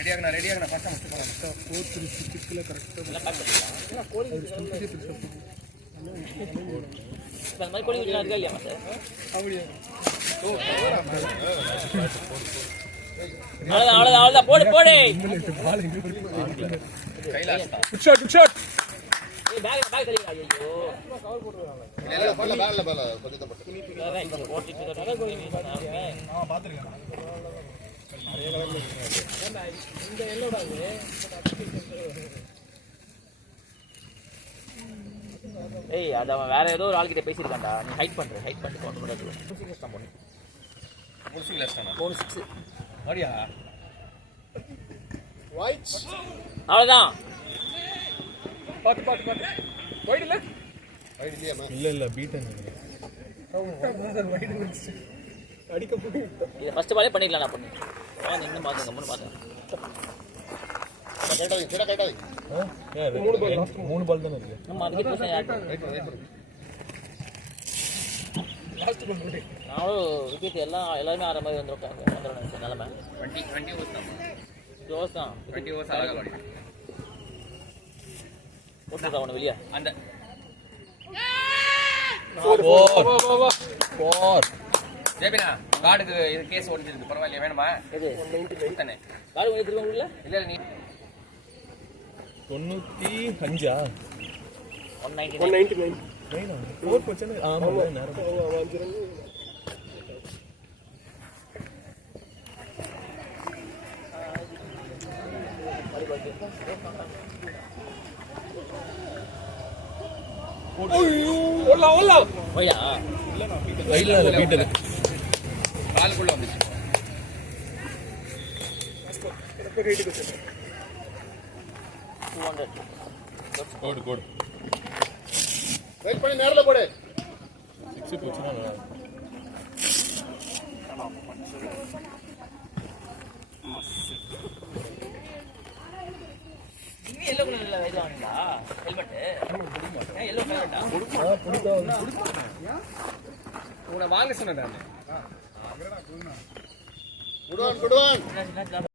ரெடியாகண்ணா first போலாம். 436 கரெக்ட்டா எல்லாம் பேக் பண்ணிடலாம். கோழி இந்த மாதிரி கோழி விடலாம் இருக்கா இல்லையா மாஸ்டர்? அப்படியே அவ்வளவுதான் போடு குட் ஷாட் ஏய் பேக் தள்ளி ஐயோ கவர் போடுறாங்க இல்ல பால்ல கொஞ்சம் தான் போட்டு ஓட்டிட்டு இருக்காங்க கோழி பாத்துறேன் நிறைய கலர்ல இருக்கு இந்த எல்லோடா இது ஏய் அத அவன் வேற ஏதோ ஒரு ஆள் கிட்ட பேசிருக்கான்டா நீ ஹைட் பண்ணிட்டு கவுண்ட் பண்ணு சிஸ்டம் பண்ணு 46 லெஸ்டானா 46 அப்படியே ரைட் அவ்வளவுதான் பாத்து வைட் இல்ல பீட் வைட் அடிக்க போய் இது ஃபர்ஸ்ட் பாலே பண்ணிடலாம் நான் பண்ணி இன்னும் பாத்துங்க மூணு பால் தான இருக்கு நம்ம அதுக்கு பிரச்சனை லாஸ்ட் போடு நானும் விக்கெட் எல்லாரும் ஆற மாதிரி வந்துறோம் நிலைமை 20 ஓவர்ஸ் தான் 20 ஓவர்ஸ் அழகா ஆடி போட்டுடா அவன வெளிய அந்த 4 ஜெபினா கார்டுக்கு இது கேஸ் ஓடிச்சிருக்கு பரவாயில்லையா வேணுமா இது 199 தானே கார்டு உங்களுக்கு திரும்ப இல்ல இல்ல நீ 95 199 நைனா 4 பச்சன ஆமா நேரா வாஞ்சிரங்க ஓடல ஓயா இல்ல பீட்டர் காலுக்குள்ள வந்துச்சு இப்போ ரேட் கொடுத்து 200 கோட் வெயிட் பண்ணி நேரல போடு 6 போச்சுனா நீ எல்லோ கலர்ல வைதாங்களா ஹெல்மெட் எல்லோ கலர்டா புடிச்சா உன வாங்க சொன்னடா குட் ஒன்